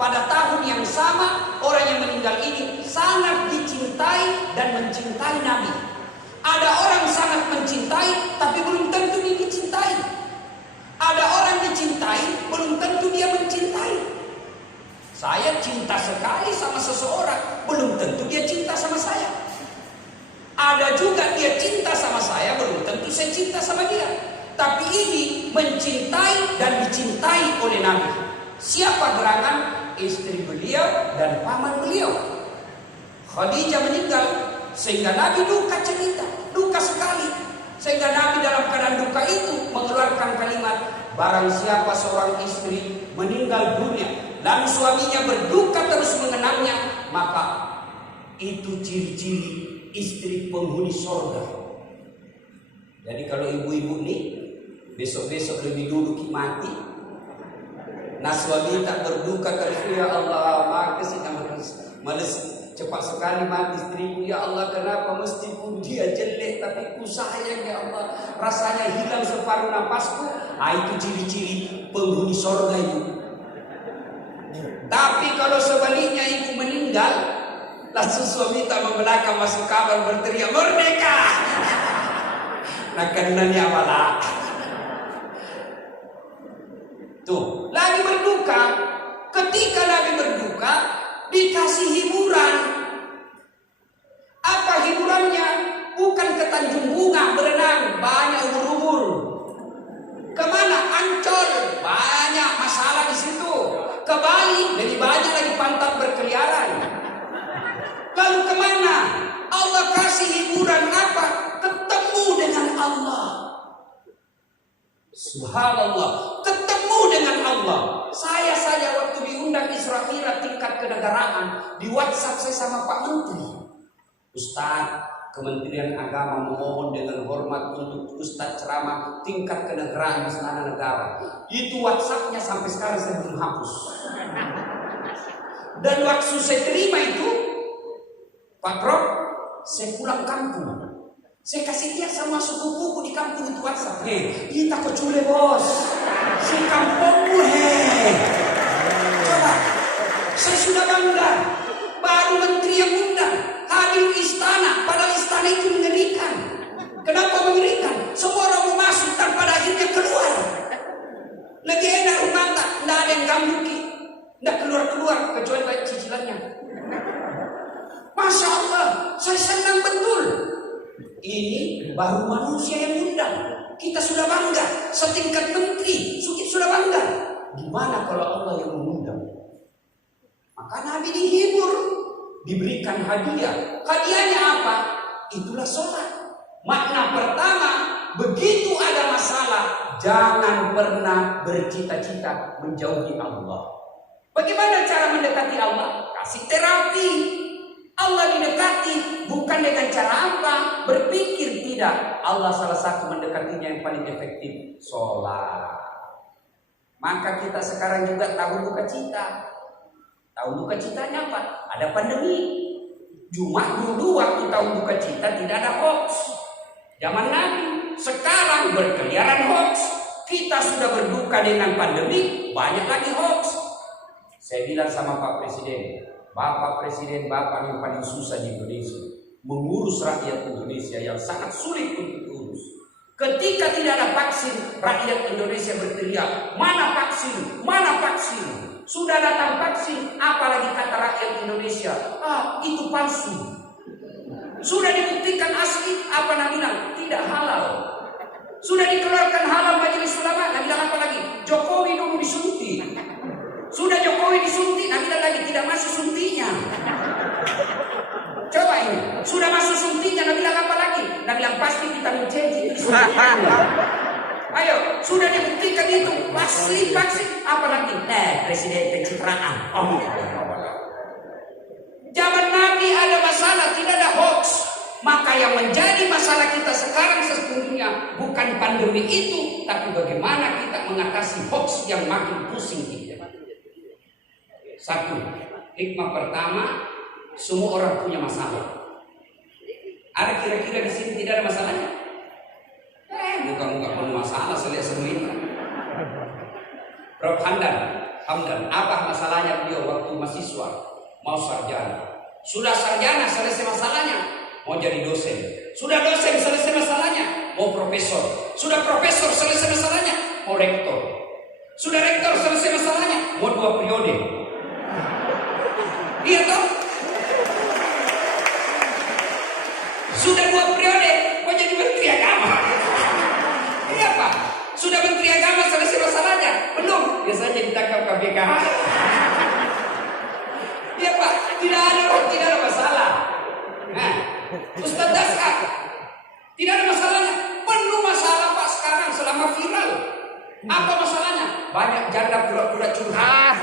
pada tahun yang sama orang yang meninggal ini sangat dicintai dan mencintai Nabi. Ada orang sangat mencintai tapi belum tentu dia dicintai. Ada orang dicintai belum tentu dia mencintai. Saya cinta sekali sama seseorang, belum tentu dia cinta sama saya. Ada juga dia cinta sama saya, belum tentu saya cinta sama dia. Tapi ini mencintai dan dicintai oleh Nabi. Siapa gerangan? Istri beliau dan paman beliau. Khadijah meninggal sehingga Nabi duka cerita, duka sekali. Sehingga Nabi dalam keadaan duka itu mengeluarkan kalimat, barang siapa seorang istri meninggal dunia dan suaminya berduka terus mengenangnya, maka itu ciri-ciri istri penghuni sorga. Jadi kalau ibu-ibu nih besok-besok lebih dulu mati, nah suami tak berduka terus, ya Allah makasih males cepat sekali mati istriku, ya Allah kenapa meskipun dia jelek tapi ku sayang ya Allah, rasanya hilang separuh napasku. Itu ciri-ciri penghuni sorga itu. Tapi kalau sebaliknya ibu meninggal, langsung suami tak membelakang masuk kamar berteriak merdeka. Nah karenanya apalah. Tuh, lagi berduka. Ketika Nabi berduka, dikasih hiburan. Apa hiburannya? Bukan ke Tanjung Bunga berenang, banyak ubur-ubur. Kemana? Ancol, banyak masalah di situ. Ke Bali, lebih banyak lagi pantat berkeliaran. Lalu kemana? Allah kasih hiburan apa? Ketemu dengan Allah. Subhanallah, ketemu dengan Allah. Saya saja waktu diundang Isra Mi'raj tingkat kenegaraan, di WhatsApp saya sama Pak Menteri. Ustaz, Kementerian Agama memohon dengan hormat untuk Ustaz ceramah tingkat kenegaraan Istana Negara. Itu WhatsAppnya sampai sekarang saya belum hapus. Dan waktu saya terima itu, Pak Prof, saya pulang kampung. Saya kasih dia sama suku buku di kampung itu WhatsApp. Kita kecule bos. Si kampungmu Coba. Saya sudah bangga. Baru menteri yang undang hadir istana. Padahal istana itu mengerikan. Kenapa mengerikan? Semua orang mau masuk dan pada akhirnya keluar. Lagi enak rumah tak. Tidak ada yang gambuki. Tidak keluar-keluar kecuali bayar cicilannya. Masya Allah. Saya senang betul. Ini baru manusia yang undang. Kita sudah bangga. Setingkat menteri sudah bangga. Gimana kalau Allah yang mengundang? Maka Nabi dihibur, diberikan hadiah. Hadiahnya apa? Itulah sholat. Makna pertama, begitu ada masalah, jangan pernah bercita-cita menjauhi Allah. Bagaimana cara mendekati Allah? Kasih terapi. Allah didekati bukan dengan cara apa? Berpikir tidak. Allah salah satu mendekatinya yang paling efektif, sholat. Maka kita sekarang juga tahu duka cita. Tahu duka citanya apa? Ada pandemi. Cuma dulu waktu tahu duka cita tidak ada hoax. Zaman Nabi. Sekarang berkeliaran hoax. Kita sudah berduka dengan pandemi, banyak lagi hoax. Saya bilang sama Pak Presiden, Bapak Presiden, Bapak yang paling susah di Indonesia, mengurus rakyat Indonesia yang sangat sulit untuk diurus. Ketika tidak ada vaksin, rakyat Indonesia berteriak, mana vaksin? Mana vaksin? Sudah datang vaksin, apalagi kata rakyat Indonesia, itu palsu. Sudah dibuktikan asli, apa nak bilang? Tidak halal. Sudah dikeluarkan halal majelis ulama, nak bilang apa lagi? Jokowi dulu disuntik. Sudah Jokowi disuntik, nak bilang lagi tidak masuk suntiknya. Coba ini, sudah masuk suntiknya, nak bilang apa lagi? Nak bilang pasti kita menjanji disuntiknya. Ayo, sudah dibuktikan itu asli vaksin, apa lagi? Presiden pencitraan. Zaman Nabi ada masalah, tidak ada hoax. Maka yang menjadi masalah kita sekarang sesungguhnya bukan pandemi itu, tapi bagaimana kita mengatasi hoax yang makin pusing kita. Satu, hikmah pertama, semua orang punya masalah. Ada kira-kira di sini tidak ada masalahnya? Bukan punya masalah, saya lihat semua ini. Prof Hamdan, Hamdan. Apa masalahnya beliau waktu mahasiswa? Mau sarjana. Sudah sarjana selesai masalahnya, mau jadi dosen. Sudah dosen selesai masalahnya, mau profesor. Sudah profesor selesai masalahnya, mau rektor. Sudah rektor selesai masalahnya, mau 2 periode. Iya toh? Sudah 2 periode, mau jadi menteri agama. Iya Pak. Sudah menteri agama selesai masalahnya, belum? Biasanya ditangkap KPK. Iya Pak, tidak ada masalah. Nah, Ustaz Daska, tidak ada masalahnya. Penuh masalah Pak sekarang selama viral. Apa masalahnya? Banyak janda pura-pura curhat.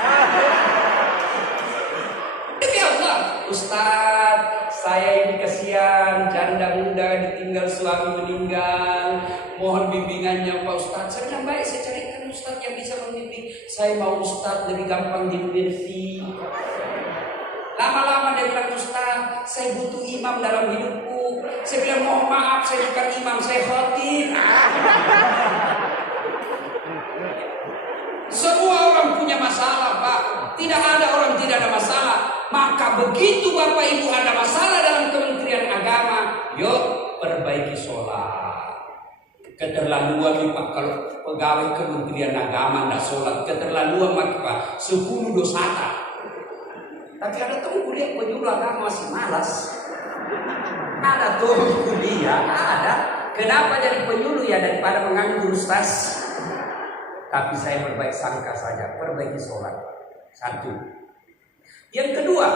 Demi Allah, Ustaz, saya ini kasihan, janda muda ditinggal suami meninggal. Mohon bimbingannya Pak Ustaz. Saya bilang baik, saya carikan Ustaz yang bisa membimbing. Saya mau Ustaz lebih gampang dimensi. Lama-lama dia bilang, Ustaz, saya butuh imam dalam hidupku. Saya bilang, mohon maaf, saya bukan imam, saya khatib. Semua orang punya masalah, Pak. Tidak ada orang tidak ada masalah. Maka begitu Bapak Ibu ada masalah dalam Kementerian Agama, yuk perbaiki sholat. Keterlaluan Pak kalau pegawai Kementerian Agama tidak sholat. Keterlaluan Pak, 10 dosa. Tapi ada teman kuliah penyuluh agama masih malas. Ada tuh kuliah, ada. Kenapa jadi penyuluh ya daripada menganggur ustaz? Tapi saya berbaik sangka saja, perbaiki sholat. 1. Yang kedua,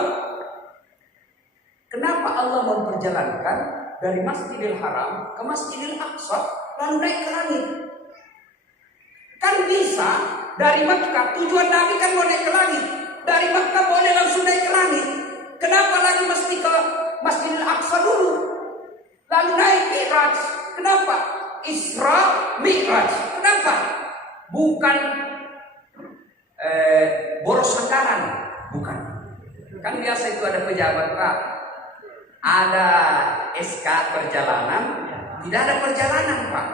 kenapa Allah memperjalankan dari Masjidil Haram ke Masjidil Aqsa lalu naik ke langit? Kan bisa dari Makkah, tujuan Nabi kan mau naik ke langit. Dari Makkah boleh langsung naik ke langit. Kenapa lagi mesti ke Masjidil Aqsa dulu? Lalu naik Mi'raj. Kenapa? Isra Mi'raj. Kenapa? Bukan boros anggaran. Bukan. Kan biasa itu ada pejabat Pak. Ada SK perjalanan, tidak ada perjalanan Pak.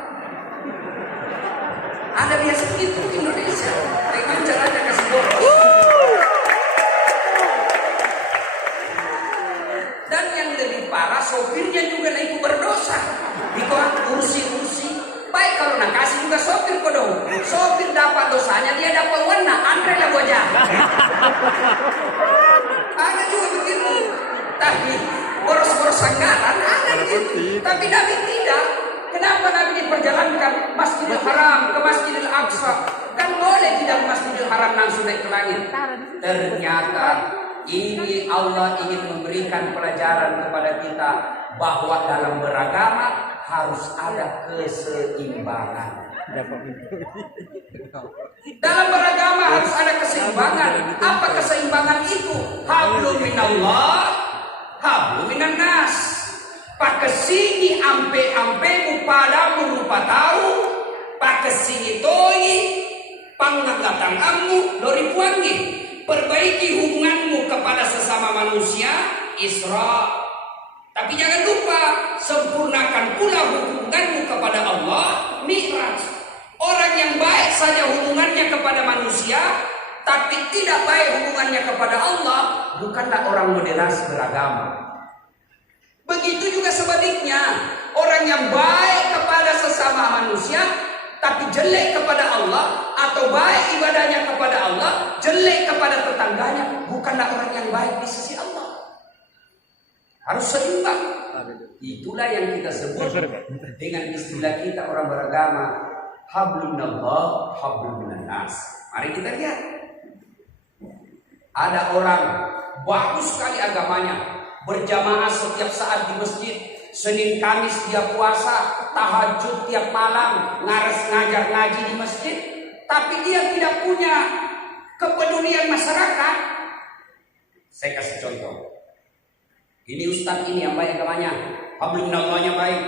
Ada biasa begitu di Indonesia. Bagaimana caranya kasih boros? Dan yang lebih parah, sopirnya juga ikut berdosa. Ikut kursi-kursi. Baik kalau nak kasih juga sopir kodong. Sopir dapat dosanya, dia dapat warna. Andre lah bocah. Ada juga begitu. Tapi boros-boros anggaran ada begitu. Tapi Nabi tidak. Kenapa Nabi diperjalankan Masjidil Haram ke Masjidil Aqsa? Kan boleh tidak Masjidil Haram langsung naik ke langit. Ternyata ini Allah ingin memberikan pelajaran kepada kita bahwa dalam beragama harus ada keseimbangan. Dalam beragama harus ada keseimbangan. Apa keseimbangan itu? Hablum minallah, hablum minan nas. Pakesini ampe-ampemu padamu lupa tahu. Pakesini toyi pangangkatangamu lori puangi. Perbaiki hubunganmu kepada sesama manusia, Isra. Tapi jangan lupa, sempurnakan pula hubunganmu kepada Allah, Mi'raj. Orang yang baik saja hubungannya kepada manusia, tapi tidak baik hubungannya kepada Allah, bukanlah orang moderasi beragama. Begitu juga sebaliknya, orang yang baik kepada sesama manusia, tapi jelek kepada Allah, atau baik ibadahnya kepada Allah, jelek kepada tetangganya, bukanlah orang yang baik di sisi Allah. Harus seimbang. Itulah yang kita sebut dengan istilah kita orang beragama, hablum minallah, hablum minan nas. Mari kita lihat. Ada orang bagus sekali agamanya, berjamaah setiap saat di masjid. Senin Kamis dia puasa, tahajud tiap malam, ngajar ngaji di masjid, tapi dia tidak punya kepedulian masyarakat. Saya kasih contoh. Ini ustaz ini yang baik agamanya, hablum minallahnya baik,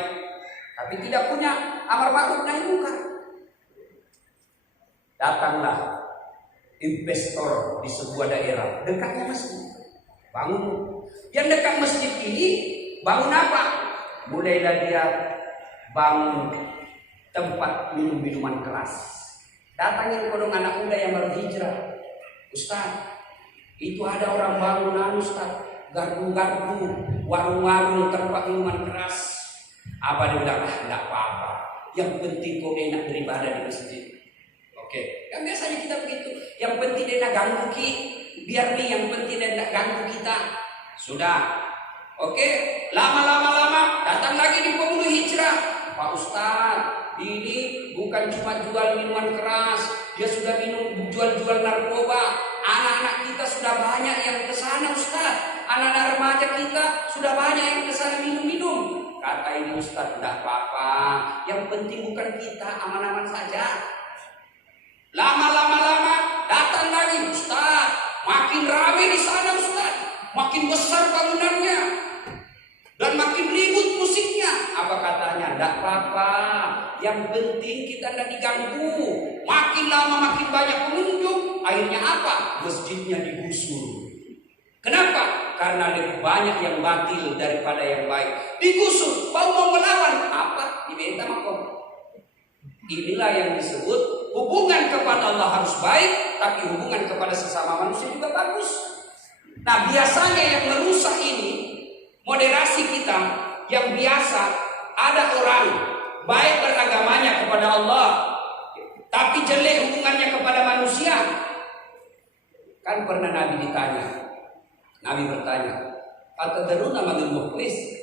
tapi tidak punya amar ma'ruf nahi munkar. Datanglah investor di sebuah daerah dekatnya masjid, bangun. Yang dekat masjid ini bangun apa? Mulailah dia bangun tempat minum-minuman keras. Datangin kodong anak muda yang baru hijrah. Ustaz, itu ada orang bangunan Ustaz, gardu-gardu, warung-warung tempat minuman keras. Apa dia bilang? Enggak apa-apa. Yang penting kau enak beribadah di masjid. Oke, kan biasanya kita begitu. Yang penting dia nak ganggu biar nih yang penting dia nak ganggu kita. Sudah. Oke, lama-lama datang lagi di pembunuh hijrah. Pak Ustaz, ini bukan cuma jual minuman keras, dia sudah jual narkoba. Anak-anak kita sudah banyak yang ke sana Ustaz. Anak-anak remaja kita sudah banyak yang ke sana minum-minum. Kata ini Ustaz, tidak apa-apa. Yang penting bukan kita, aman-aman saja. Lama-lama datang lagi Ustaz, makin ramai di sana Ustaz, makin besar bangunannya dan makin ribut musiknya. Apa katanya? Tidak apa-apa. Yang penting kita tidak diganggu. Makin lama makin banyak pengunjung. Akhirnya apa? Masjidnya digusur. Kenapa? Karena lebih banyak yang batil daripada yang baik. Digusur. Mau melawan apa? Diminta makom. Inilah yang disebut hubungan kepada Allah harus baik, tapi hubungan kepada sesama manusia juga bagus. Nah, biasanya yang merusak ini moderasi kita yang biasa, ada orang baik beragamanya kepada Allah, tapi jelek hubungannya kepada manusia. Kan pernah Nabi ditanya, Nabi bertanya, "Atadruna manil muflis?"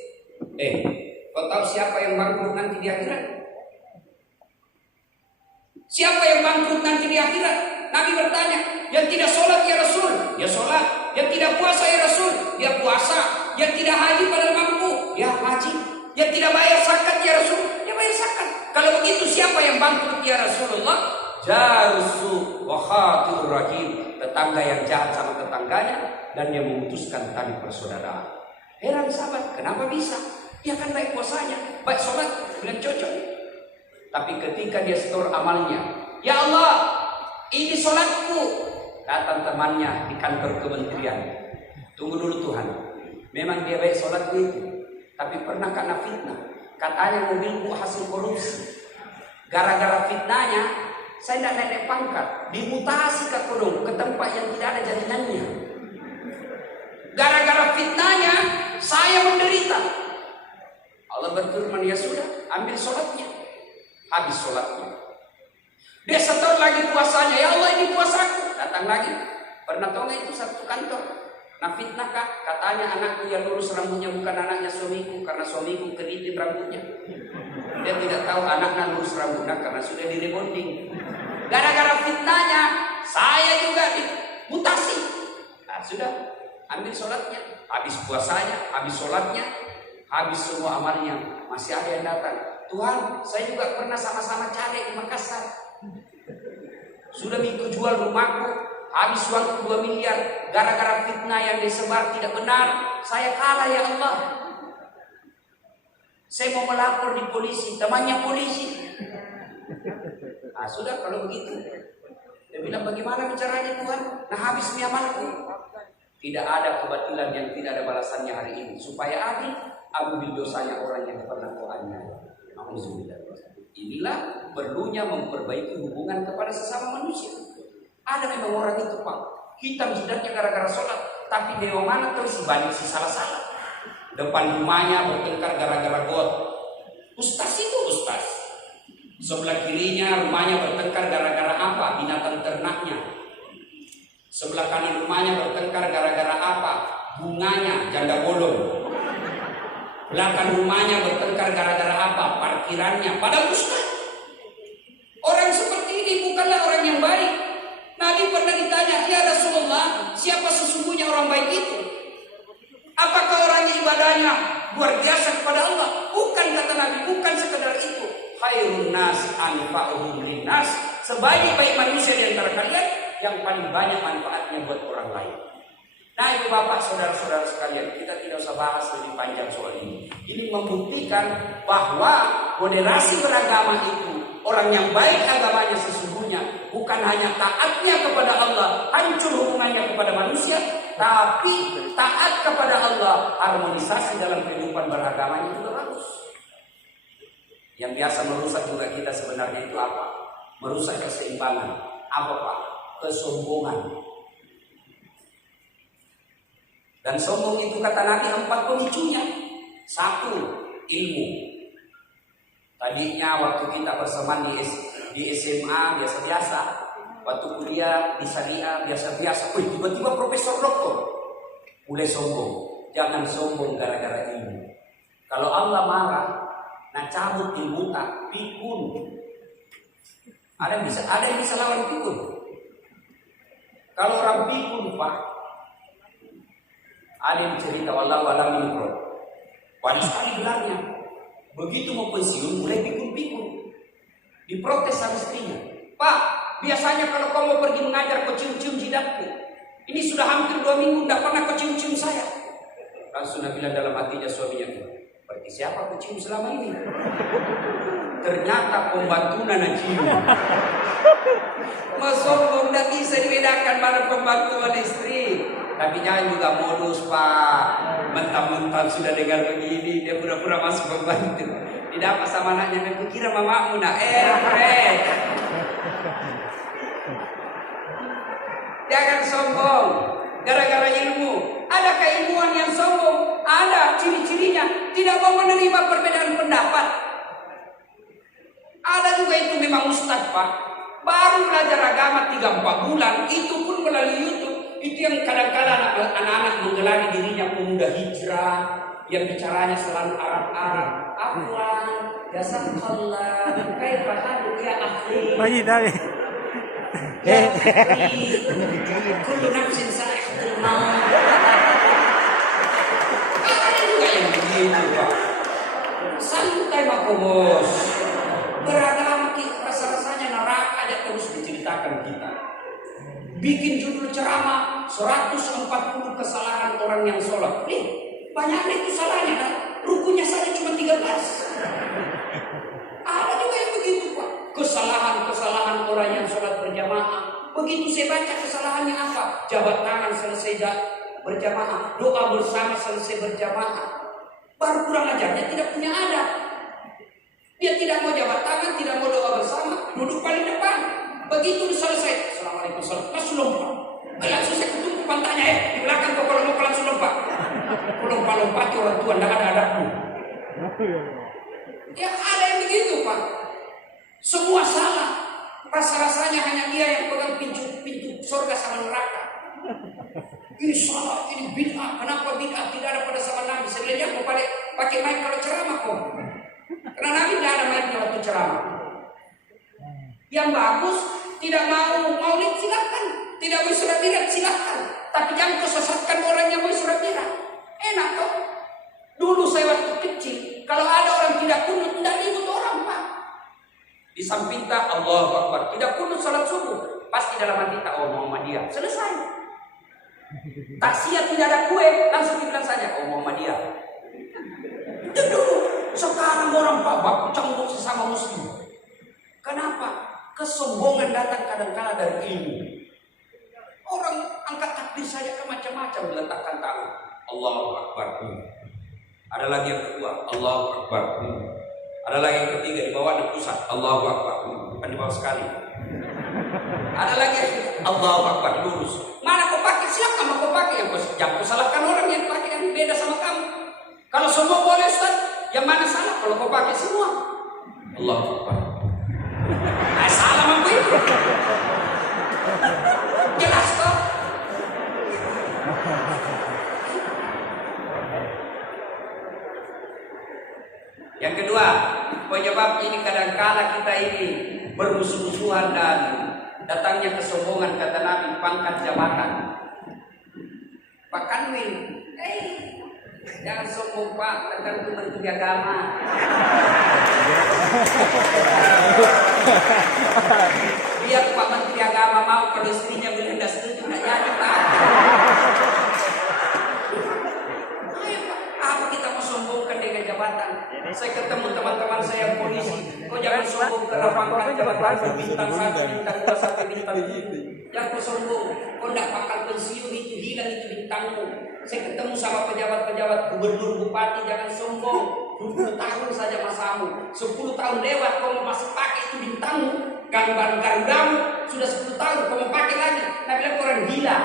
Kau tahu siapa yang bangkrut nanti di akhirat? Siapa yang bangkrut nanti di akhirat? Nabi bertanya, yang tidak sholat ya Rasul, ya sholat. Yang tidak puasa ya Rasul, ya puasa. Yang tidak haji padahal mampu, ya haji. Yang tidak bayar zakat ya Rasul, ya bayar zakat. Kalau begitu siapa yang bangkrut ya Rasulullah? Jarusu wa khatir rahim. Tetangga yang jahat sama tetangganya dan yang memutuskan tali persaudaraan. Heran sahabat, kenapa bisa? Dia kan baik puasanya, baik sholat, bilang cocok. Tapi ketika dia setor amalnya, ya Allah, ini sholatku. Kata temannya di kantor kementerian, tunggu dulu Tuhan, memang dia baik sholatku itu, tapi pernah kena fitnah. Katanya mobilku hasil korupsi. Gara-gara fitnahnya, saya tidak naik pangkat, dimutasi ke Kodong, ke tempat yang tidak ada jaminannya. Gara-gara fitnahnya, saya menderita. Allah berfirman, ya sudah, ambil sholatnya. Habis sholatnya, dia setor lagi puasanya. Ya Allah, ini puasaku. Datang lagi. Pernah tahu nggak itu satu kantor? Nah, fitnah kak, katanya anakku yang lurus rambutnya bukan anaknya suamiku, karena suamiku keriting rambutnya. Dia tidak tahu anaknya lurus rambutnya karena sudah direbonding. Gara-gara fitnahnya, saya juga dimutasi. Nah, sudah ambil sholatnya, habis puasanya, habis sholatnya, habis semua amalnya, masih ada yang datang. Tuhan, saya juga pernah sama-sama cari di Makassar. Sudah minggu jual rumahku, habis uang 2 miliar. Gara-gara fitnah yang disebar tidak benar, saya kalah ya Allah. Saya mau melapor di polisi, temannya polisi. Nah sudah kalau begitu. Dia bilang bagaimana caranya Tuhan? Nah habis amalku. Tidak ada kebatilan yang tidak ada balasannya hari ini. Supaya adil, ambil dosanya orang yang pernah kau aniaya. Inilah perlunya memperbaiki hubungan kepada sesama manusia. Ada memang orang itu Pak, hitam jidatnya gara-gara sholat, tapi dewa mana terus banyak si salah-salah. Depan rumahnya bertengkar gara-gara got. Ustaz itu ustaz. Sebelah kirinya rumahnya bertengkar gara-gara apa? Binatang ternaknya. Sebelah kanan rumahnya bertengkar gara-gara apa? Bunganya, janda bolong. Belakang rumahnya bertengkar gara-gara apa? Parkirannya. Padahal ustaz, orang seperti ini bukanlah orang yang baik. Nabi pernah ditanya, ya Rasulullah, siapa sesungguhnya orang baik itu? Apakah orang ibadahnya luar biasa kepada Allah? Bukan, kata Nabi, bukan sekedar itu. Khairun nas anfa'uhum linnas. Sebaik-baik manusia di antara kalian yang paling banyak manfaatnya buat orang lain. Nah ibu bapak saudara-saudara sekalian, kita tidak usah bahas lebih panjang soal ini. Ini membuktikan bahwa moderasi beragama itu, orang yang baik agamanya sesungguhnya bukan hanya taatnya kepada Allah, hancur hubungannya kepada manusia, tapi taat kepada Allah, harmonisasi dalam kehidupan beragamanya juga bagus. Yang biasa merusak juga kita sebenarnya itu apa? Merusak keseimbangan. Apa Pak? Kesombongan. Dan sombong itu kata Nabi 4 pemicunya. 1, ilmu. Tadinya waktu kita bersamaan di SMA biasa-biasa, waktu kuliah di syariah biasa-biasa, tiba-tiba profesor doktor, mulai sombong. Jangan sombong gara-gara ilmu. Kalau Allah marah, nah cabut ilmu tak pikun. Ada yang bisa lawan pikun. Kalau orang pikun Pak, ada yang cerita wallahu alam mikro. Banyak sekali gelarnya. Begitu mau pensiun mulai pikun-pikun. Diprotes sama istrinya. Pak, biasanya kalau kau mau pergi mengajar kau cium-cium jidatku. Ini sudah hampir 2 minggu tidak pernah kau cium-cium saya. Langsung Nabi bilang dalam hatinya suaminya, berarti siapa kau cium selama ini? Ternyata pembantu Nana cium. Sombong tidak bisa dibedakan mana pembantu dan istri. Tapi jangan juga modus Pak. Mentang-mentang sudah dengar begini, dia pura-pura masuk pembantu. Tidak apa sama anaknya, aku kira mamamu nak Jangan sombong gara-gara ilmu. Ada keilmuan yang sombong, ada ciri-cirinya, tidak mau menerima perbedaan pendapat. Ada juga itu memang ustaz Pak, baru belajar agama 3-4 bulan, itu pun melalui YouTube. Itu yang kadang-kadang anak-anak menggelari dirinya pemuda hijrah, yang bicaranya selalu Arab-Arab. Afwan, jazakallah, kaifa halu ya akhi. Ya akhi, kullu nafsin sa'iqatul maut. Ada juga yang begitu Pak. Santai Pak Bos. Beragama rasa-rasanya neraka aja terus diceritakan kita. Bikin judul ceramah 140 kesalahan orang yang sholat. Banyaknya itu salahnya kan? Rukunya saja cuma 13. Ada juga yang begitu Pak. Kesalahan-kesalahan orang yang sholat berjamaah. Begitu saya baca kesalahannya apa? Jabat tangan selesai berjamaah. Doa bersama selesai berjamaah. Baru kurang ajarnya tidak punya adab. Dia tidak mau jabat tangan, tidak mau doa bersama. Duduk paling depan. Begitu selesai. Assalamualaikum warahmatullahi wabarakatuh. Langsung lompat. Langsung saya ketemu pantanya di belakang kau kalau mau langsung lompat. Lompat-lompat orang tua, tidak ada adabmu. Ya ada yang begitu Pak. Semua salah. Rasa-rasanya hanya dia yang pegang pintu surga sama neraka. Ini salah, ini bid'ah. Kenapa bid'ah tidak ada pada zaman Nabi? Sebenarnya mau pakai mic kalau ceramah kok. Karena Nabi tidak ada mic waktu ceramah. Yang bagus tidak mau maulid silakan, tidak mau surat mi'raj silakan. Tapi jangan kau sesatkan orang yang mau surat mi'raj. Enak kok. Dulu saya waktu kecil, kalau ada orang tidak kunut, tidak ribut orang Pak. Di samping tak Allahu Akbar, tidak kunut salat subuh, pasti dalam hati tak Muhammadiyah. Selesai. Taksiat tidak ada kue, langsung dibilang saja Muhammadiyah. Itu dulu. Sekarang orang Pak baku canggung sesama muslim. Kenapa? Kesombongan datang kadang-kala dari ilmu. Orang angkat takbir saja ke macam-macam diletakkan tangan. Allahu Akbar. Ada lagi yang kedua, Allahu Akbar. Ada lagi yang ketiga di bawah di pusat, Allahu Akbar. Bukan di bawah sekali. Ada lagi yang Allahu Akbar lurus. Mana kau pakai? Silakan kau pakai. Jangan kau salahkan orang yang pakai yang beda sama kamu. Kalau semua boleh Ustaz, yang mana salah kalau kau pakai semua? Allahu Akbar. Salah mampu itu. Jelas kok. Yang kedua, penyebab ini kadang-kala kita ini bermusuh-musuhan dan datangnya kesombongan kata Nabi, pangkat jabatan. Pak Kanwil, jangan sombong Pak, tergantung menteri agama. Biar Pak Menteri Agama mau, kalau istrinya bilang tidak setuju, tidak jadi Pak. Ayo Pak, apa kita mau sombongkan dengan jabatan? Saya ketemu teman-teman saya polisi, kok jangan sombong karena pangkat jabatan berbintang 1, bintang 2 sampai bintang 7. Jangan kau sombong, kau tidak bakal pensiun itu hilang itu bintangmu. Saya ketemu sama pejabat-pejabat gubernur, bupati, jangan sombong. 20 tahun saja masamu, 10 tahun lewat kau masih pakai itu bintangmu, gambar Garudamu sudah 10 tahun kau mau pakai lagi. Nah bilang orang gila.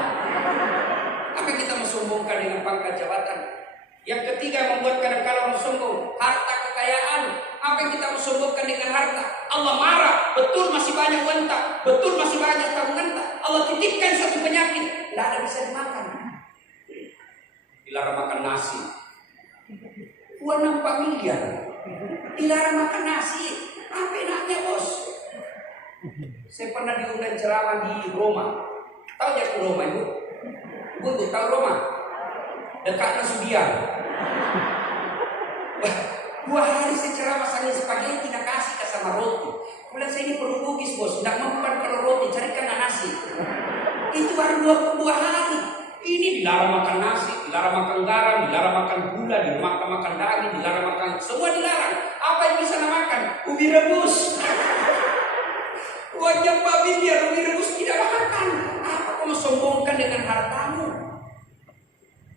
Apa kita mau sombongkan dengan pangkat jabatan. Yang ketiga membuat kadang-kala orang sombong, harta kekayaan. Apa yang kita sombongkan dengan harta? Allah marah. Betul masih banyak unta, betul masih banyak tabungan. Allah titipkan satu penyakit, tidak ada bisa dimakan. Dilarang makan nasi. Uang 4 miliar. Dilarang makan nasi. Apa enaknya bos? Saya pernah diundang ceramah di Roma. Tahu ya ke Roma ibu? Ibu tahu Roma? Dekatnya Sudian. 2 hari saya ceramah sambil spaghetti nak kasih ke sama roti. Kemudian saya ini perlu bugis bos, tidak mempan kalau roti, carikan nasi. Itu baru 2 hari. Ini dilarang makan nasi, dilarang makan garam, dilarang makan gula, dilarang makan daging, dilarang makan, semua dilarang. Apa yang bisa makan? Ubi rebus. Wajah 4 miliar ubi rebus tidak makan. Apa kau mensombongkan dengan hartamu?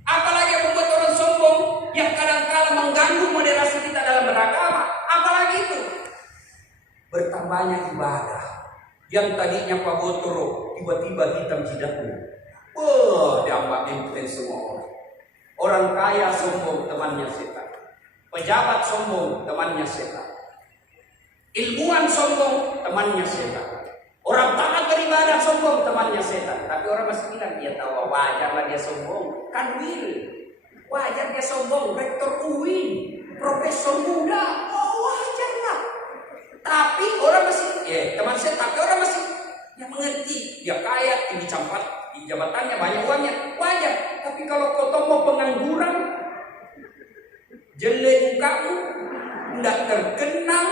Apalagi yang membuat orang sombong yang kadang-kala mengganggu moderasi kita dalam beragama. Apalagi itu bertambahnya ibadah yang tadinya Pak Botoro tiba-tiba hitam jidatnya. Wah, dianggap impian semua orang. Orang kaya sombong, temannya setan. Pejabat sombong, temannya setan. Ilmuwan sombong, temannya setan. Orang taat beribadah sombong, temannya setan. Tapi orang masih bilang dia tahu, wajarlah dia sombong. Kan wajar dia sombong. Rektor UIN, profesor muda, wajarlah. Tapi orang masih, teman saya, tapi orang masih yang mengerti. Dia kaya, tinggi campat, di jabatannya banyak uangnya, wajar. Tapi kalau kau mau pengangguran, jelek mukamu, tidak terkenal,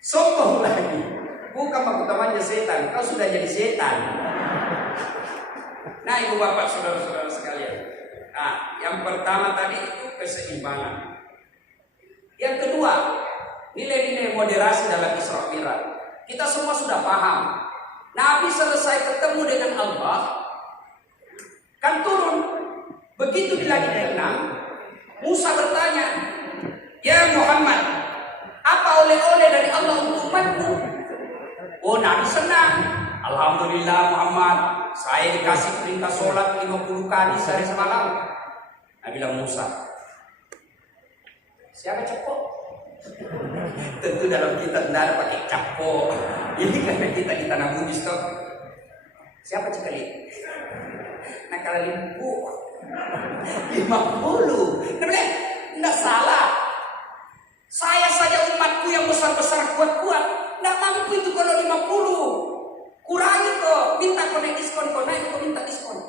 sombong lagi. Bukan maksud temannya setan, kau sudah jadi setan. Nah ibu bapak saudara-saudara sekalian. Nah yang pertama tadi itu keseimbangan. Yang kedua, nilai-nilai moderasi dalam Isra Mi'raj. Kita semua sudah paham. Nabi selesai ketemu dengan Allah, kan turun. Begitu di langit tenang, Musa bertanya, "Ya Muhammad, apa oleh-oleh dari Allah untuk umatmu?" Oh, Nabi senang. "Alhamdulillah Muhammad, saya dikasih perintah sholat 50 kali sehari semalam." Nabi bilang, "Musa, siapa cepok?" Tentu dalam kita tidak ada pakai capo. Ini karena kita di tanah Bugis toh. Siapa sekali? Nah kalau 50, tidak salah. Saya saja umatku yang besar-besar kuat-kuat, tidak mampu itu kalau 50. Kurangi kok, minta kau naik diskon, kau naik kau minta diskon.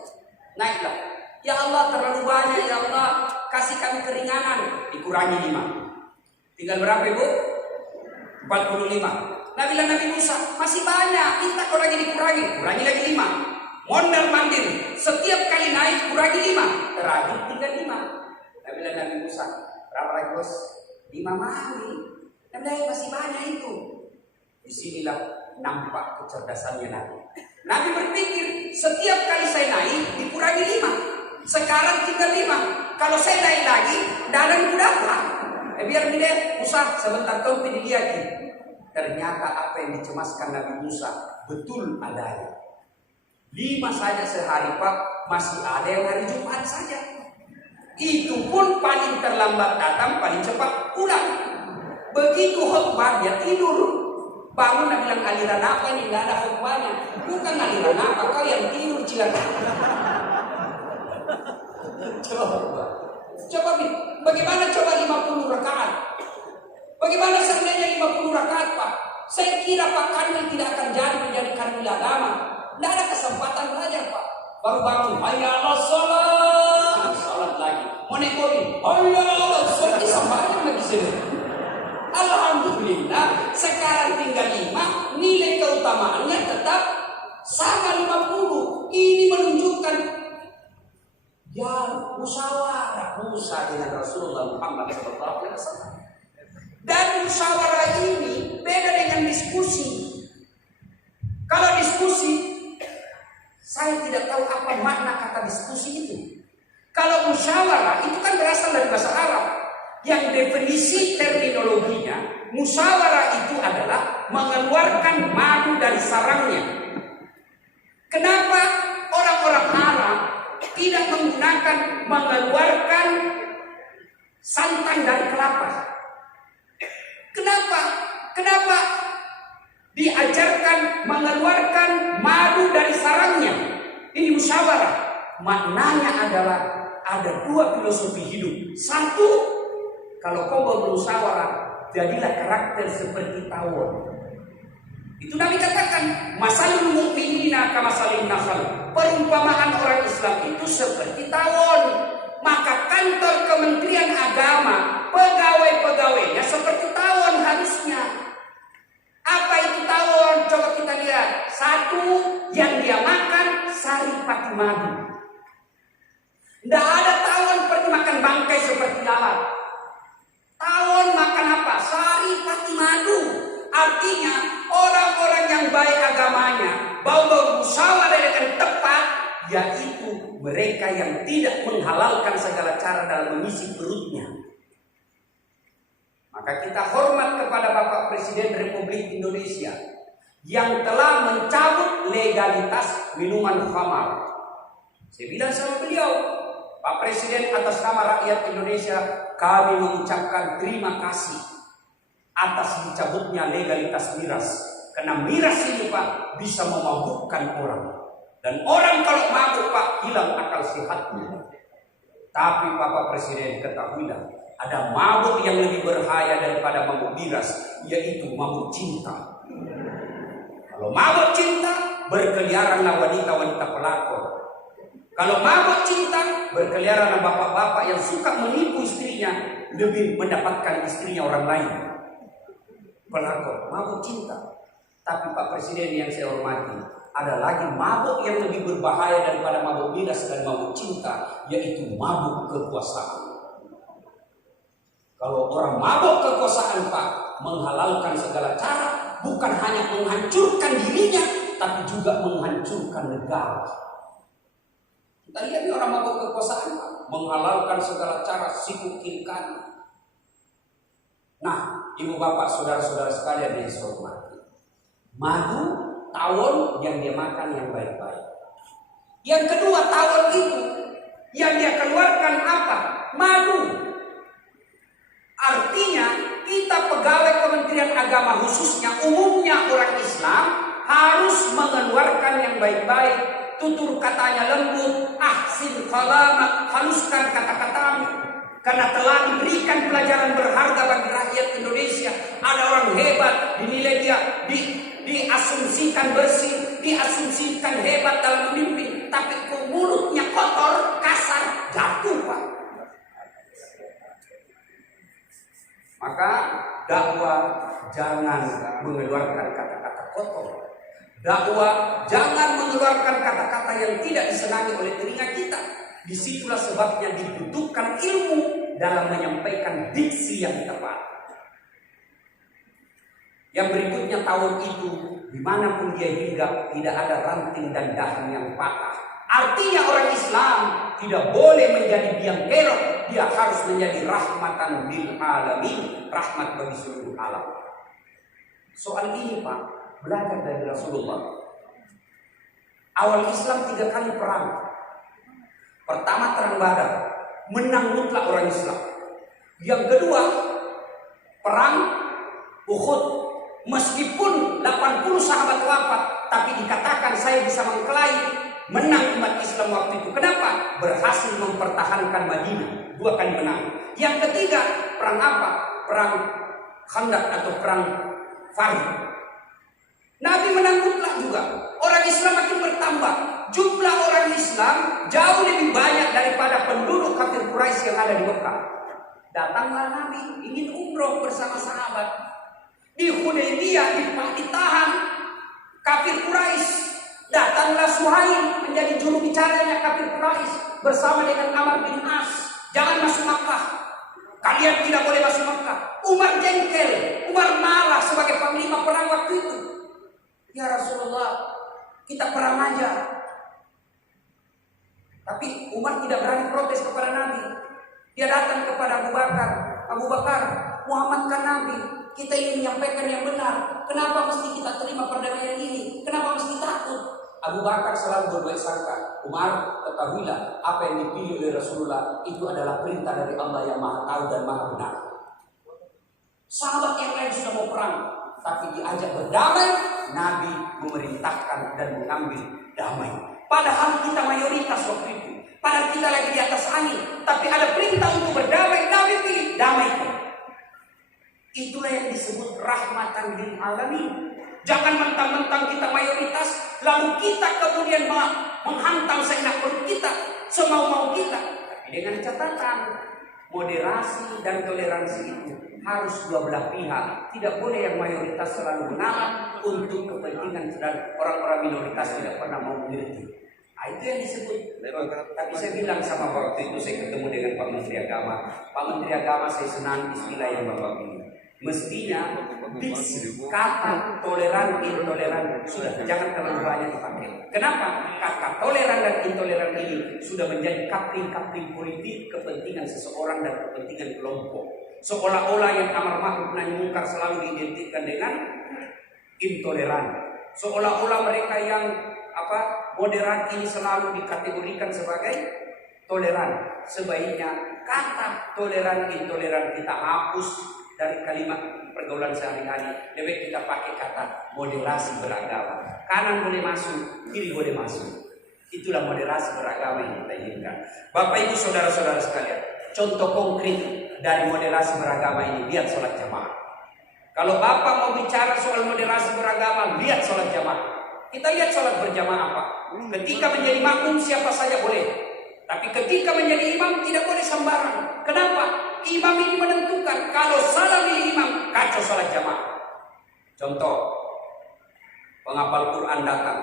Naiklah. Ya Allah terlalu banyak, ya Allah kasih kami keringanan, dikurangi 5. Tinggal berapa ibu? 45. Nabi bilang Nabi Musa, masih banyak, minta kau lagi dikurangi. Kurangi lagi 5. Mondar mandir, setiap kali naik kurangi 5. Terakhir tinggal 5. Nabi bilang Nabi Musa, berapa lagi bos? 5 mali. Nabi bilang masih banyak itu. Disinilah nampak kecerdasannya Nabi. Nabi berpikir, setiap kali saya naik dikurangi 5. Sekarang tinggal 5. Kalau saya naik lagi, dalam berapa? Biar dia Musa sebentar kau dilihat. Ternyata apa yang dicemaskan Nabi Musa betul adanya. 5 saja sehari Pak, masih ada yang hari Jumat saja. Itu pun paling terlambat datang, paling cepat pulang. Begitu khutbah dia tidur. Bangun Nabi bilang aliran apa ini? Tidak ada khutbahnya. Bukan aliran apa, kau yang tidur cilaka. Coba bagaimana coba 50 rakaat? Bagaimana sebenarnya 50 rakaat Pak? Saya kira Pak Kanil tidak akan jadi menjadi kanil agama. Tidak ada kesempatan belajar Pak. Baru bangun, hayya 'alas shalah, salat lagi. Mau nekoin, hayya 'alas shalah, sembahyang lagi sini. Alhamdulillah, sekarang tinggal 5, nilai keutamaannya tetap sama 50. Ini menunjukkan ya musyawarah Musa dengan Rasulullah Muhammad SAW. Dan musyawarah ini beda dengan diskusi. Kalau diskusi, saya tidak tahu apa makna kata diskusi itu. Kalau musyawarah itu kan berasal dari bahasa Arab. Yang definisi terminologinya, musyawarah itu adalah mengeluarkan madu dari sarangnya. Kenapa orang-orang Arab tidak digunakan mengeluarkan santan dari kelapa. Kenapa? Kenapa diajarkan mengeluarkan madu dari sarangnya? Ini musyawarah. Maknanya adalah ada dua filosofi hidup. Satu, kalau kau bermusyawarah, jadilah karakter seperti tawon. Itu Nabi katakan, masalul mu'minina kamasalin nakhal. Perumpamaan orang Islam itu seperti tawon. Maka kantor Kementerian Agama, pegawai-pegawainya seperti tawon harusnya. Apa itu tawon? Coba kita lihat. Satu, yang dia makan sari pati madu. Tidak ada tawon pergi makan bangkai seperti lalat. Tawon makan apa? Sari pati madu. Artinya orang-orang yang baik agamanya, mau bermusyawarah dengan tepat, yaitu mereka yang tidak menghalalkan segala cara dalam mengisi perutnya. Maka kita hormat kepada Bapak Presiden Republik Indonesia yang telah mencabut legalitas minuman khamar. Saya bilang sama beliau, Pak Presiden, atas nama rakyat Indonesia, kami mengucapkan terima kasih atas dicabutnya legalitas miras. Karena miras ini Pak bisa memabukkan orang. Dan orang kalau mabuk Pak hilang akal sehatnya. Tapi Bapak Presiden ketahuilah, ada mabuk yang lebih berbahaya daripada mabuk miras, yaitu mabuk cinta. Kalau mabuk cinta, berkeliaranlah wanita-wanita pelakor. Kalau mabuk cinta, berkeliaranlah bapak-bapak yang suka menipu istrinya, lebih mendapatkan istrinya orang lain. Pelakor, mabuk cinta. Tapi Pak Presiden yang saya hormati, ada lagi mabuk yang lebih berbahaya daripada mabuk miras dan mabuk cinta, yaitu mabuk kekuasaan. Kalau orang mabuk kekuasaan Pak, menghalalkan segala cara, bukan hanya menghancurkan dirinya, tapi juga menghancurkan negara. Kita lihat nih orang mabuk kekuasaan Pak, menghalalkan segala cara, sibuk kiri kanan. Nah, ibu bapak, saudara-saudara sekalian yang saya hormati, madu, tawon yang dia makan yang baik-baik. Yang kedua, tawon itu yang dia keluarkan apa? Madu. Artinya kita pegawai Kementerian Agama khususnya umumnya orang Islam harus mengeluarkan yang baik-baik. Tutur katanya lembut, ahsin kalamak, haluskan kata-katamu. Karena telah diberikan pelajaran berharga bagi rakyat Indonesia. Ada orang hebat, dinilai dia diasumsikan bersih, diasumsikan hebat dalam memimpin, tapi mulutnya kotor, kasar, jatuh Pak. Maka dakwah jangan mengeluarkan kata-kata kotor. Dakwah jangan mengeluarkan kata-kata yang tidak disenangi oleh telinga kita. Disitulah sebabnya dibutuhkan ilmu dalam menyampaikan diksi yang tepat. Yang berikutnya, tawon itu dimanapun dia hinggap tidak ada ranting dan dahan yang patah. Artinya orang Islam tidak boleh menjadi biang kerok, dia harus menjadi rahmatan lil alamin, rahmat bagi seluruh alam. Soal ini Pak, belajar dari Rasulullah. Awal Islam 3 kali perang. Pertama perang Badar, menang mutlak orang Islam. Yang kedua, perang Uhud. Meskipun 80 sahabat wafat, tapi dikatakan saya bisa mengklaim menang umat Islam waktu itu. Kenapa? Berhasil mempertahankan Madinah. 2 kali menang. Yang ketiga, perang apa? Perang Khandaq atau perang Farid. Nabi menang mutlak juga. Orang Islam makin bertambah. Jumlah orang Islam jauh lebih banyak daripada penduduk kafir Quraisy yang ada di Mekah. Datanglah Nabi ingin umroh bersama sahabat. Di Hudaybiyah ditahan kafir Quraisy. Datanglah Suhail menjadi juru bicaranya kafir Quraisy bersama dengan Amr bin As. Jangan masuk Makkah. Kalian tidak boleh masuk Makkah. Umar jengkel, Umar marah sebagai panglima perang waktu itu. Ya Rasulullah, kita perang aja. Tapi Umar tidak berani protes kepada Nabi. Dia datang kepada Abu Bakar. Abu Bakar, Muhammad kan Nabi. Kita ingin menyampaikan yang benar. Kenapa mesti kita terima perdamaian ini? Kenapa mesti takut? Abu Bakar selalu berbaik sangka. Umar, ketahuilah apa yang dipilih oleh Rasulullah itu adalah perintah dari Allah yang Maha Tahu dan Maha Benar. Sahabat yang lain sudah mau perang, tapi diajak berdamai, Nabi memerintahkan dan mengambil damai. Padahal kita mayoritas waktu itu, padahal kita lagi di atas angin, tapi ada perintah untuk berdamai, Nabi pilih damai. Itulah yang disebut rahmatan lil alamin. Jangan mentang-mentang kita mayoritas, lalu kita kemudian menghantam seenak perut kita, semau-mau kita. Tapi dengan catatan, moderasi dan toleransi itu harus dua belah pihak. Tidak boleh yang mayoritas selalu mengalah untuk kepentingan dan orang-orang minoritas tidak pernah mau mengerti. Nah, itu yang disebut. Tapi saya bilang sama waktu itu saya ketemu dengan Pak Menteri Agama. Pak Menteri Agama, saya senang istilah yang Bapak pilih. Mestinya kata toleran, intoleran sudah jangan terlalu banyak dipakai. Kenapa? Kata toleran dan intoleran ini sudah menjadi kapling-kapling politik kepentingan seseorang dan kepentingan kelompok. Seolah-olah yang amar ma'ruf nahi munkar selalu diidentikan dengan intoleran. Seolah-olah mereka yang moderat ini selalu dikategorikan sebagai toleran. Sebaiknya kata toleran, intoleran kita hapus dari kalimat pergaulan sehari-hari. Lebih kita pakai kata moderasi beragama. Kanan boleh masuk, kiri boleh masuk. Itulah moderasi beragama yang kita inginkan. Bapak Ibu saudara-saudara sekalian, contoh konkret dari moderasi beragama ini, lihat sholat jamaah. Kalau Bapak mau bicara soal moderasi beragama, lihat sholat jamaah. Kita lihat sholat berjamaah apa? Ketika menjadi makmum siapa saja boleh, tapi ketika menjadi imam tidak boleh sembarang. Kenapa? Imam ini menentukan. Kalau salah di imam, kacau sholat jamaah. Contoh, penghafal Quran datang,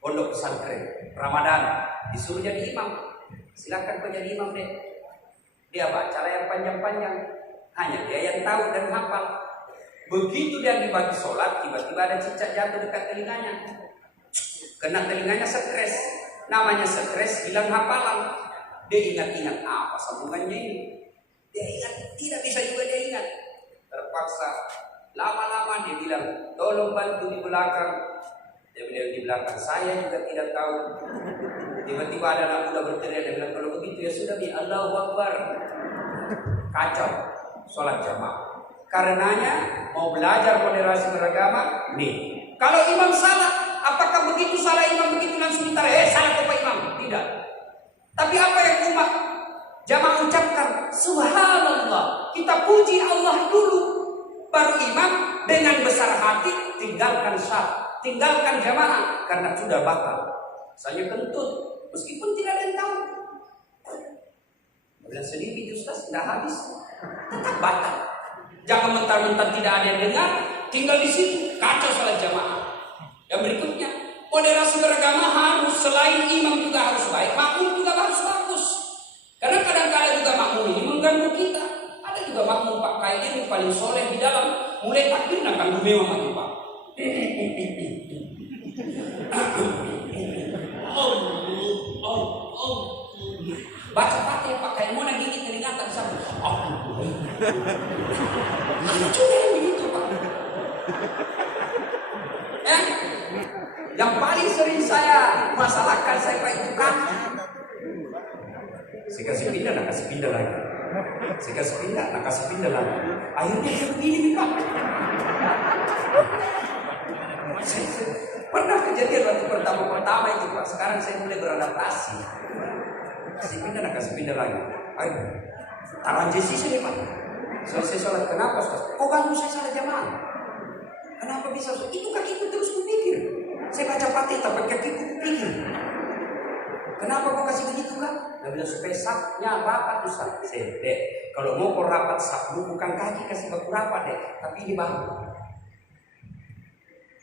pondok pesantren, Ramadan, disuruh jadi imam. Silakan kau jadi imam deh. Dia baca yang panjang-panjang, hanya dia yang tahu dan hafal. Begitu dia dibagi sholat, tiba-tiba ada cicak jatuh dekat telinganya. Kena telinganya stres. Namanya stres, hilang hafalan. Dia ingat-ingat apa sambungannya ini. Dia ingat, tidak bisa juga dia ingat. Terpaksa, lama-lama dia bilang, tolong bantu di belakang. Dia bilang di belakang, saya juga tidak tahu. Tiba-tiba ada anak muda berteriak, dia bilang, kalau begitu ya sudah, Allahu Akbar. Kacau, sholat jamaah. Karenanya, mau belajar moderasi beragama, nih. Kalau imam salah, apakah begitu salah imam begitu langsung ditarik? Salah Bapak Imam? Tidak. Tapi apa yang umat jamaah ucapkan? Subhanallah. Kita puji Allah dulu, baru imam dengan besar hati tinggalkan syah, tinggalkan jamaah karena sudah batal. Saya kentut, meskipun tidak ada yang tahu. Bila sedikit Ustaz tidak habis, tetap batal. Jangan mentar-mentar tidak ada yang dengar, tinggal di situ, kacau salat jamaah. Yang berikutnya, moderasi beragama harus selain imam juga harus baik, makmum juga harus bagus. Karena kadang-kadang juga makmum ini mengganggu kita. Ada juga makmum Pak Kain ini paling soleh di dalam, mulai takbir akan dumewa mati Pak. Baca Fatihah Pak Kain mau gigi telinga tak bisa. Ada juga yang begitu Pak. Yang paling sering saya masalahkan saya Pak itu kan, saya kasih pindah, nak kasih pindah lagi. Saya kasih pindah, nak kasih pindah lagi. Akhirnya saya begini Pak. Pernah kejadian waktu pertama itu Pak. Sekarang saya mulai beradaptasi. Kasih pindah, nak kasih pindah lagi. Ayo, taruh jesi sini Pak. Selesai sholat, kenapa Ustaz? Kok ganggu saya salah jamaah? Kenapa bisa? Itu kakiku terus kupikir. Saya baca Fatihah tapi kakiku kupikir. Kenapa kau kasih begitu kan? Dia bilang supaya sapnya rapat Ustaz. Saya deh, kalau mau kau rapat sapmu bukan kaki kasih baku rapat deh, tapi di bahu.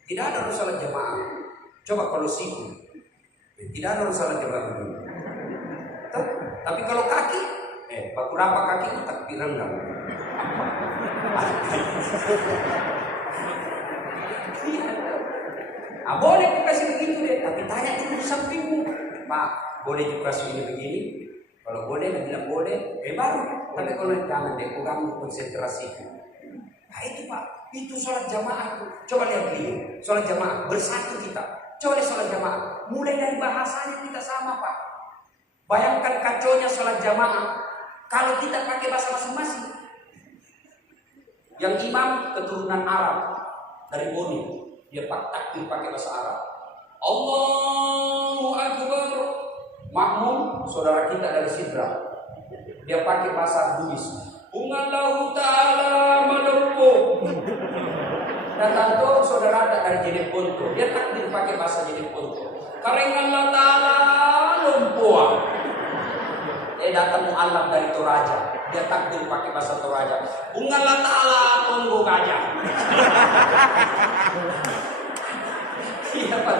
Tidak ada harus salat jamaah. Coba kalau siku, tidak ada harus salat jamaah dulu. Tapi kalau kaki, baku rapat kaki itu takbir rendah. Boleh kau kasih begitu deh, tapi tanya dulu di sampingmu. Pak, boleh juga ini begini? Kalau boleh, dia bilang boleh, baru. Tapi kalau jangan deh, kau ganggu konsentrasiku. Nah itu Pak. Itu sholat jamaah tuh. Coba lihat ini, sholat jamaah bersatu kita. Coba lihat sholat jamaah. Mulai dari bahasanya kita sama Pak. Bayangkan kacaunya sholat jamaah. Kalau kita pakai bahasa masing-masing. Yang imam keturunan Arab dari Boni, dia takbir pakai bahasa Arab. Allahu Akbar. Makmum saudara kita dari Sidra, dia pakai bahasa Bugis. Ungallahu ta'ala malukku. Datang tuh saudara dari Jeneponto, dia takbir pakai bahasa Jeneponto. Karena Allah ta'ala lumpuan. Dia datang mu'alaf dari Toraja, dia takbir pakai bahasa Toraja. Ungallahu ta'ala tunggu gajah. Iya Pak.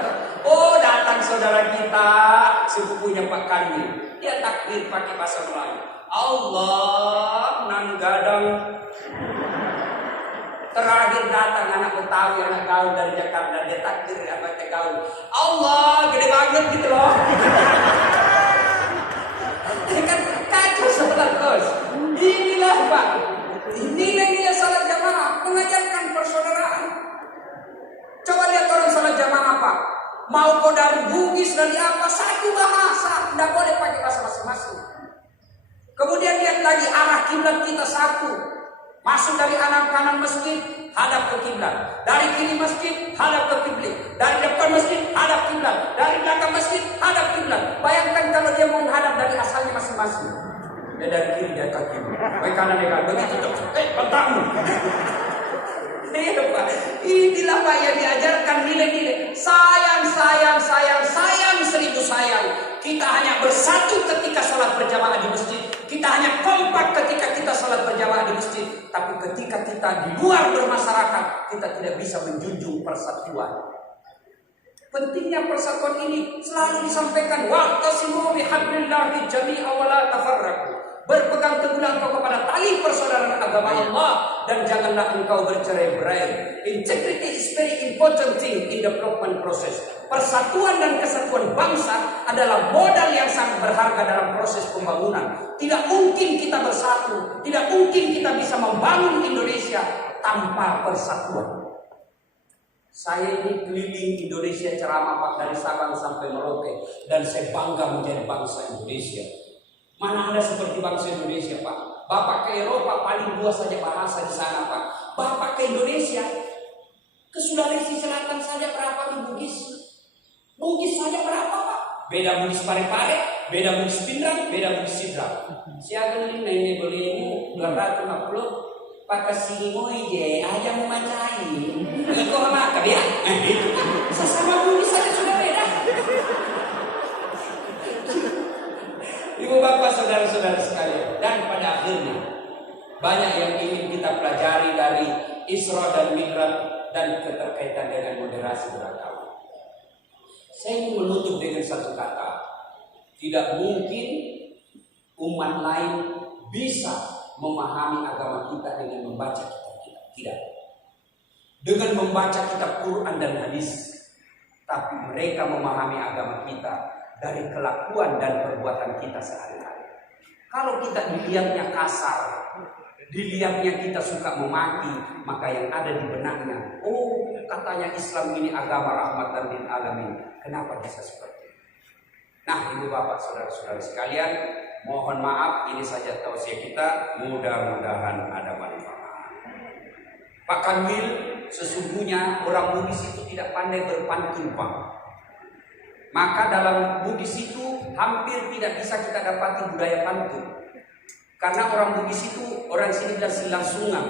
Oh datang saudara kita sepupunya Pak Kandi, dia takbir pakai bahasa Melayu. Allah nan gadang. Terakhir datang anak Betawi, anak gaul dari Jakarta, dia takbir apa gaul. Allah gede banget gitu loh. Kan kacau sholat kos. Inilah Pak, nilai-nilai sholat jamaah mengajarkan persaudaraan. Coba lihat orang sholat jamaah Pak. Mau kau dari Bugis dari apa, satu bahasa, tidak boleh pakai bahasa masing-masing. Kemudian lihat lagi arah kiblat kita satu. Masuk dari kanan masjid, hadap ke kiblat. Dari kiri masjid, hadap ke kiblat. Dari depan masjid, hadap kiblat. Dari belakang masjid, hadap kiblat. Bayangkan kalau dia mau menghadap dari asalnya masing-masing. Dia dari kiri dia ke kiri. Baik kanan dia kan begitu terus. Bentamu. Inilah Pak yang diajarkan nilai-nilai sayang 1000 sayang. Kita hanya bersatu ketika salat berjamaah di masjid. Kita hanya kompak ketika kita salat berjamaah di masjid. Tapi ketika kita di luar bermasyarakat, kita tidak bisa menjunjung persatuan. Pentingnya persatuan ini selalu disampaikan. Wa'tasimu bihablillahi jami'an wa la tafarraqu. Berpegang teguhlah engkau kepada tali persaudaraan agama Allah dan janganlah engkau bercerai-berai. Integrity is very important thing in development process. Persatuan dan kesatuan bangsa adalah modal yang sangat berharga dalam proses pembangunan. Tidak mungkin kita bersatu, tidak mungkin kita bisa membangun Indonesia tanpa persatuan. Saya ini keliling Indonesia ceramah Pak dari Sabang sampai Merauke dan saya bangga menjadi bangsa Indonesia. Mana ada seperti bangsa Indonesia Pak? Bapak ke Eropa paling luas saja bahasa di sana Pak. Bapak ke Indonesia, ke Sulawesi Selatan saja berapa di Bugis? Bugis saja berapa Pak? Beda Bugis Parepare, beda Bugis Pindrang, beda Bugis Sidra. Siapa ini beli ini 250. Pak kasih mau ije, aja mau macai. Iko sama ya? Sesama Bugis saja sudah beda. Ibu bapak saudara-saudara sekalian, dan pada akhirnya banyak yang ingin kita pelajari dari Isra dan Mi'raj dan keterkaitan dengan moderasi beragama. Saya ingin menutup dengan satu kata. Tidak mungkin umat lain bisa memahami agama kita dengan membaca kitab kita. Tidak. Dengan membaca kitab Quran dan hadis, tapi mereka memahami agama kita dari kelakuan dan perbuatan kita sehari-hari. Kalau kita dilihatnya kasar, dilihatnya kita suka memaki, maka yang ada di benaknya, oh katanya Islam ini agama rahmatan lil alamin. Kenapa bisa seperti itu? Nah, ibu bapak saudara-saudara sekalian, mohon maaf ini saja tausiah kita, mudah-mudahan ada manfaat. Pak Kamil, sesungguhnya orang Bugis itu tidak pandai berpantun Pak. Maka dalam Bugis itu hampir tidak bisa kita dapati budaya pantun. Karena orang Bugis itu, orang sini bilang silang sungang.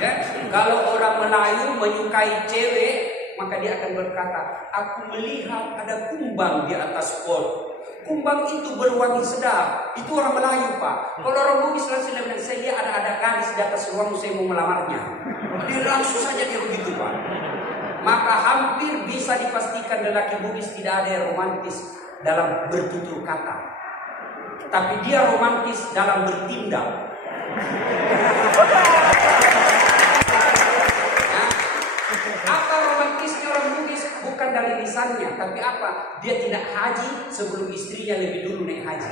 Ya? Kalau orang Melayu menyukai cewek, maka dia akan berkata, aku melihat ada kumbang di atas pot. Kumbang itu berwangi sedap. Itu orang Melayu Pak. Kalau orang Bugis langsung bilang, saya lihat ada gadis di atas ruang, saya mau melamarnya. Dia langsung saja dia begitu Pak. Maka hampir bisa dipastikan lelaki Bugis tidak ada yang romantis dalam bertutur kata. Tapi dia romantis dalam bertindak. Nah, apa romantisnya orang Bugis? Bukan dari lisannya, tapi apa? Dia tidak haji sebelum istrinya lebih dulu naik haji.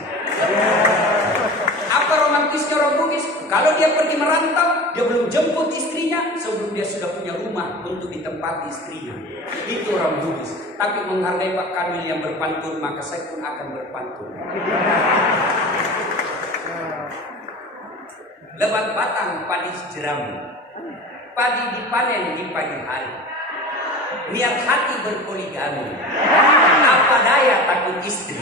Apa romantisnya orang Bugis? Kalau dia pergi merantau, dia belum jemput istrinya sebelum dia sudah punya rumah untuk ditempati istrinya. Itu orang Bugis. Tapi menghargai Pak Kamil yang berpantun, maka saya pun akan berpantun. Lebat batang padi jeram, padi dipanen di pagi hari. Niat hati berpoligami, apa daya takut istri.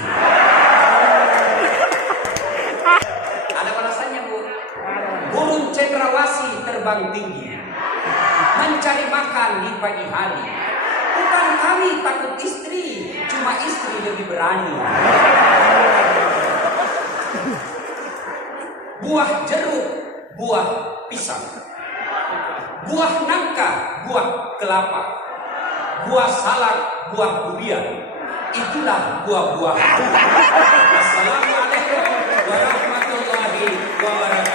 Ada balasannya, Bu. Burung cendrawasih terbang tinggi, mencari makan di pagi hari. Bukan kami takut istri, cuma istri lebih berani. Buah jeruk, buah pisang, buah nangka, buah kelapa, buah salak, buah durian. Itulah buah-buah. Assalamualaikum warahmatullahi wabarakatuh.